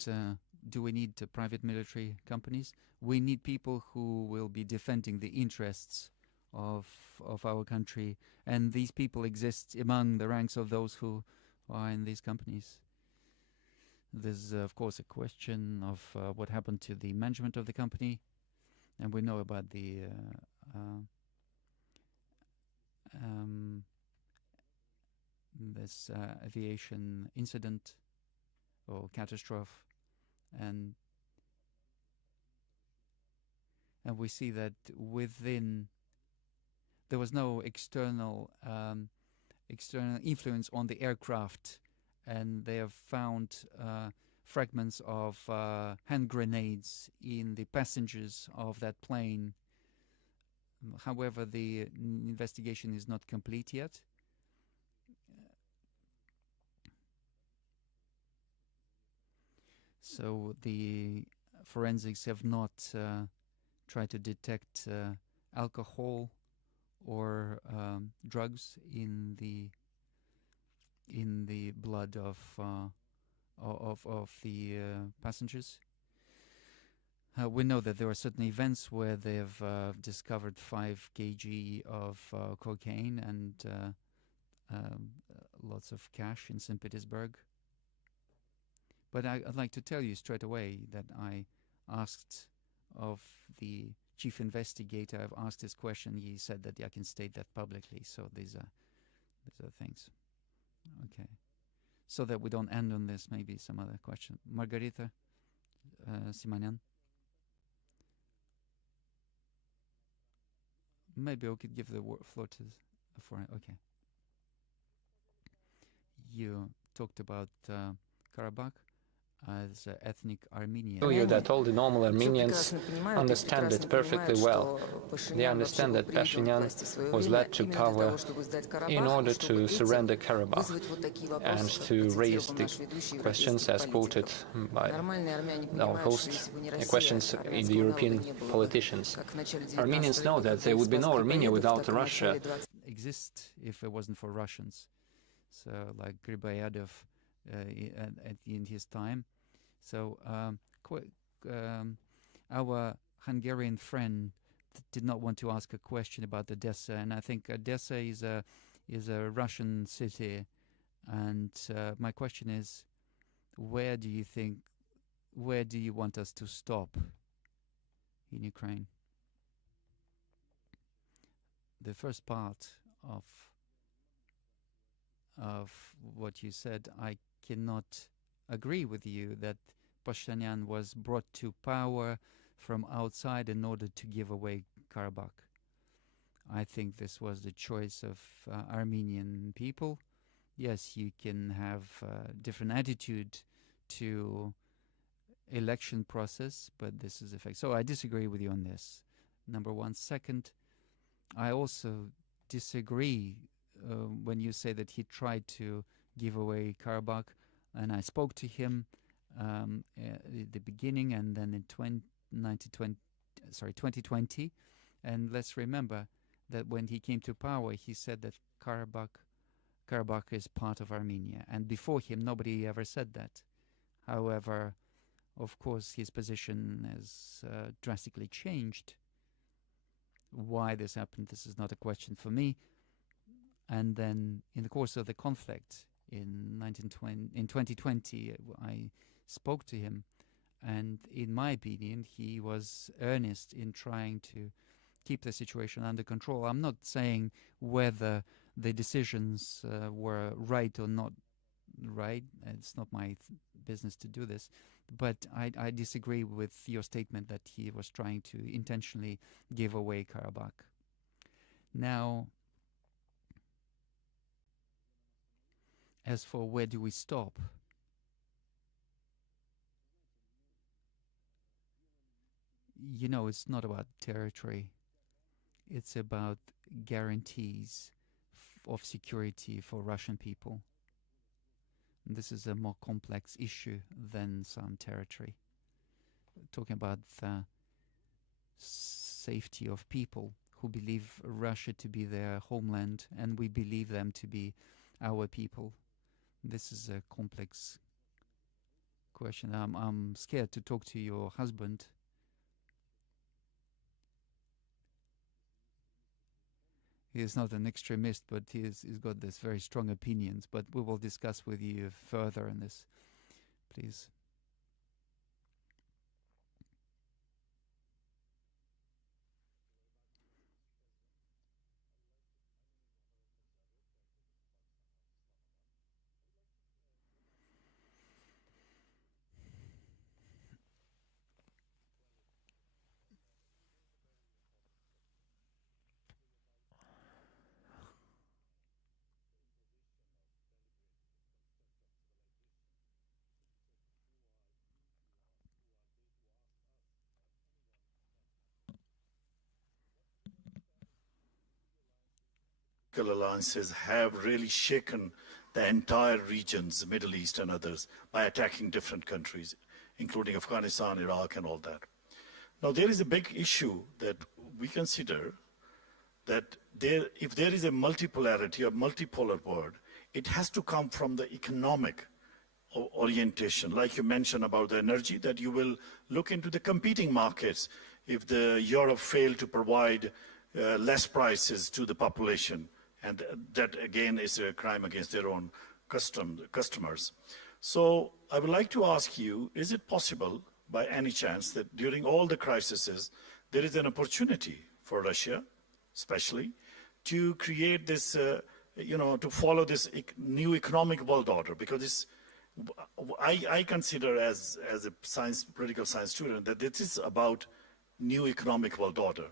Do we need private military companies? We need people who will be defending the interests of our country, and these people exist among the ranks of those who are in these companies. There's of course a question of what happened to the management of the company. And we know about the this aviation incident or catastrophe, and we see that within there was no external influence on the aircraft, and they have found fragments of hand grenades in the passengers of that plane. However, the investigation is not complete yet. So the forensics have not tried to detect alcohol or drugs in the blood of the passengers. We know that there are certain events where they've discovered 5 kg of cocaine and lots of cash in St. Petersburg. But I'd like to tell you straight away that I asked of the chief investigator, I've asked this question, he said that I can state that publicly. So these are things. Okay. So that we don't end on this, maybe some other question. Margarita Simonyan. Maybe we could give the floor to for okay. You talked about Karabakh as ethnic Armenian. I tell you that all the normal Armenians understand it perfectly well. They understand that Pashinyan was led to power in order to surrender Karabakh and to raise the questions as quoted by our host, questions in the European politicians. Armenians know that there would be no Armenia without Russia. Exist if it wasn't for Russians. So like Griboyedov in his time, So our Hungarian friend did not want to ask a question about Odessa, and I think Odessa is a Russian city. And my question is, where do you want us to stop in Ukraine? The first part of what you said, I cannot agree with you that Pashinyan was brought to power from outside in order to give away Karabakh. I think this was the choice of Armenian people. Yes, you can have a different attitude to election process, but this is the fact. So I disagree with you on this, number one. Second, I also disagree when you say that he tried to give away Karabakh, and I spoke to him at the beginning and then in 2020. And let's remember that when he came to power, he said that Karabakh is part of Armenia. And before him, nobody ever said that. However, of course, his position has drastically changed. Why this happened, this is not a question for me. And then in the course of the conflict in 2020, I spoke to him, and in my opinion, he was earnest in trying to keep the situation under control. I'm not saying whether the decisions were right or not right. It's not my business to do this. But I disagree with your statement that he was trying to intentionally give away Karabakh. Now, as for where do we stop? You know, it's not about territory. It's about guarantees of security for Russian people. And this is a more complex issue than some territory. We're talking about the safety of people who believe Russia to be their homeland, and we believe them to be our people. This is a complex question. I'm scared to talk to your husband. He is not an extremist, but he's got this very strong opinions. But we will discuss with you further on this, please. Alliances have really shaken the entire regions, Middle East and others, by attacking different countries, including Afghanistan, Iraq, and all that. Now, there is a big issue that we consider that if there is a multipolarity or multipolar world, it has to come from the economic orientation. Like you mentioned about the energy, that you will look into the competing markets. If Europe failed to provide less prices to the population, and that again is a crime against their own customers. So I would like to ask you, is it possible by any chance that during all the crises there is an opportunity for Russia, especially, to create this, to follow this new economic world order? Because I consider as a political science student that this is about new economic world order.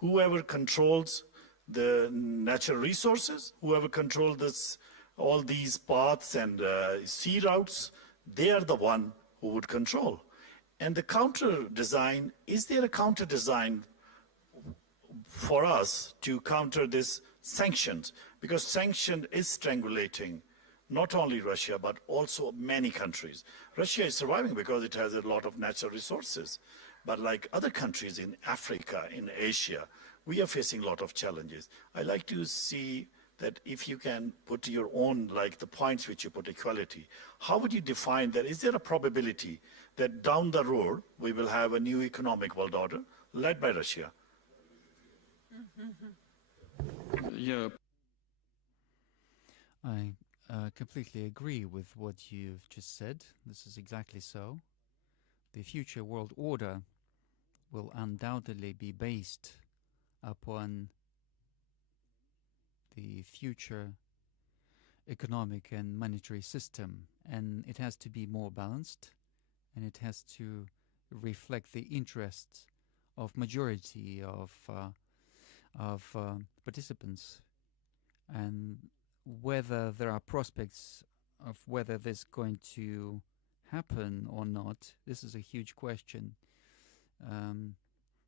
Whoever controls the natural resources, whoever controls all these paths and sea routes, they are the one who would control. And the counter design, is there a counter design for us to counter this sanctions? Because sanction is strangulating not only Russia, but also many countries. Russia is surviving because it has a lot of natural resources. But like other countries in Africa, in Asia, we are facing a lot of challenges. I like to see that if you can put your own, like the points which you put, equality, how would you define that? Is there a probability that down the road we will have a new economic world order led by Russia? I completely agree with what you've just said. This is exactly so. The future world order will undoubtedly be based upon the future economic and monetary system, and it has to be more balanced, and it has to reflect the interests of majority of participants, and whether there are prospects of whether this is going to happen or not. This is a huge question.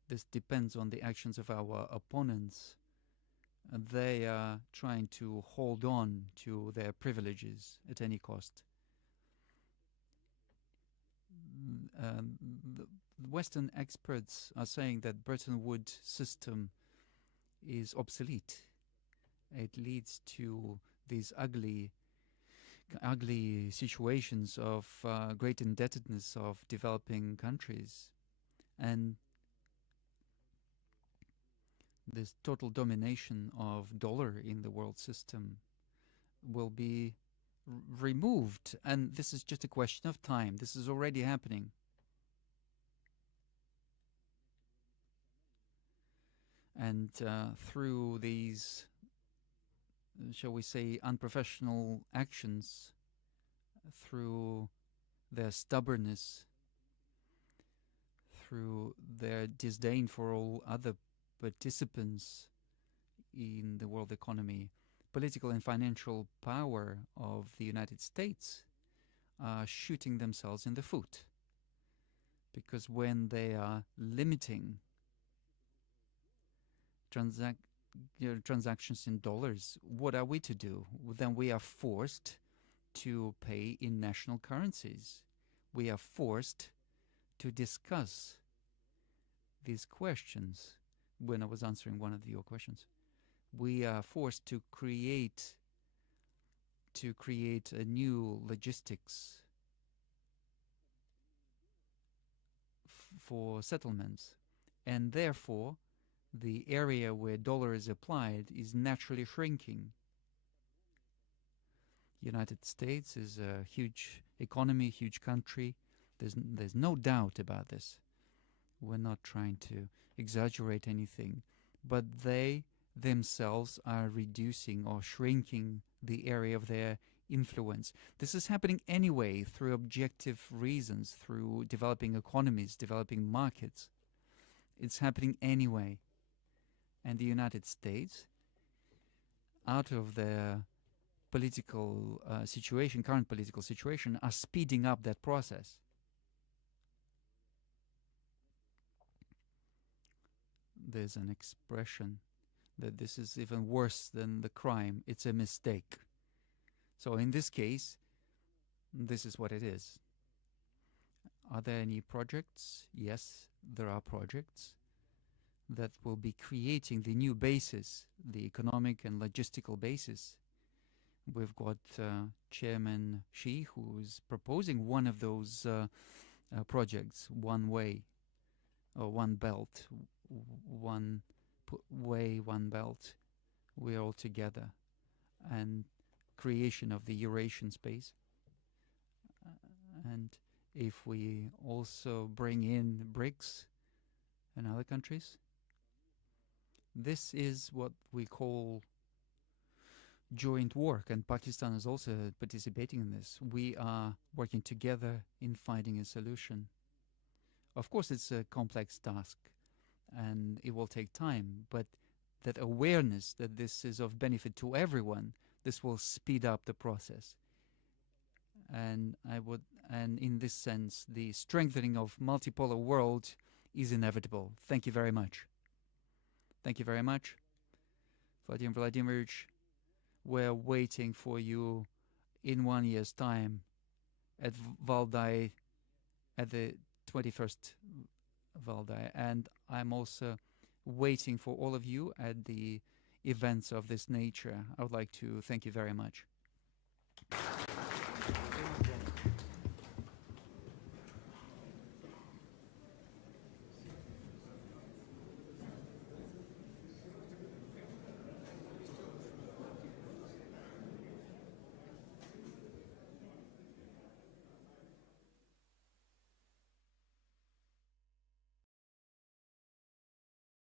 This depends on the actions of our opponents. They are trying to hold on to their privileges at any cost. The Western experts are saying that Bretton Woods system is obsolete. It leads to these ugly situations of great indebtedness of developing countries, and this total domination of dollar in the world system will be removed, and this is just a question of time. This is already happening. And through these, shall we say, unprofessional actions, through their stubbornness, through their disdain for all other participants in the world economy, political and financial power of the United States are shooting themselves in the foot. Because when they are limiting transactions in dollars, what are we to do? Then we are forced to pay in national currencies. We are forced to discuss these questions. When I was answering one of your questions, we are forced to create a new logistics for settlements, and therefore the area where dollar is applied is naturally shrinking. United States is a huge economy, huge country. There's no doubt about this. We're not trying to exaggerate anything, but they themselves are reducing or shrinking the area of their influence. This is happening anyway through objective reasons, through developing economies, developing markets. It's happening anyway. And the United States, out of their political situation, current political situation, are speeding up that process. There's an expression that this is even worse than the crime. It's a mistake. So in this case, this is what it is. Are there any projects? Yes, there are projects that will be creating the new basis, the economic and logistical basis. We've got Chairman Xi, who is proposing one of those projects, One Way, or One Belt, One Way, One Belt. We're all together, and creation of the Eurasian space. And if we also bring in BRICS and other countries, this is what we call joint work, and Pakistan is also participating in this. We are working together in finding a solution. Of course, it's a complex task, and it will take time, but that awareness that this is of benefit to everyone, this will speed up the process. And in this sense, the strengthening of multipolar world is inevitable. Thank you very much. Thank you very much, Vladimir Vladimirovich. We're waiting for you in 1 year's time at Valdai, at the 21st Valdai. And I'm also waiting for all of you at the events of this nature. I would like to thank you very much.